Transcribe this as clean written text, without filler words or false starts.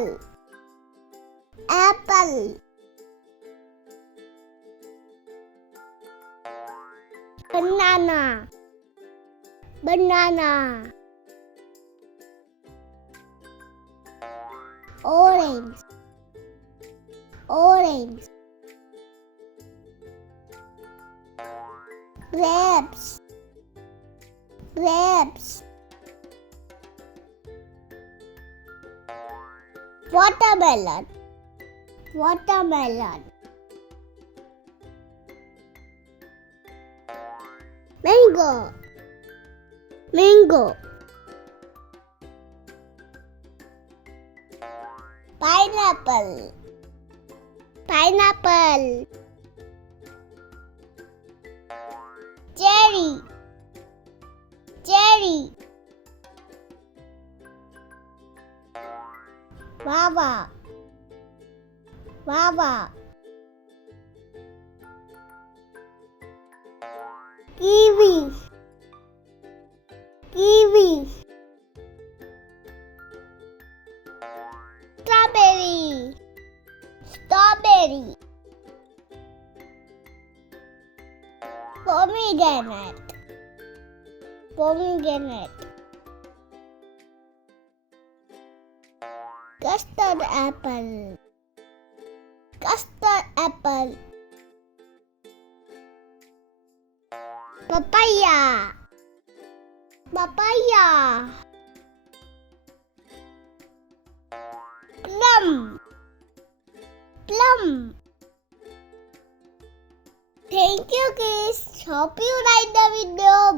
apple, apple. Banana, banana. Orange, orange. Grapes, grapes. Watermelon, watermelon. Mango, mango. Pineapple, pineapple. Cherry, cherry. Guava, guava. Kiwi, kiwi. Strawberry, strawberry. Pomegranate, pomegranate. Custard apple, custard apple. Papaya, papaya. Plum, plum. Thank you, kids. Hope you like the video.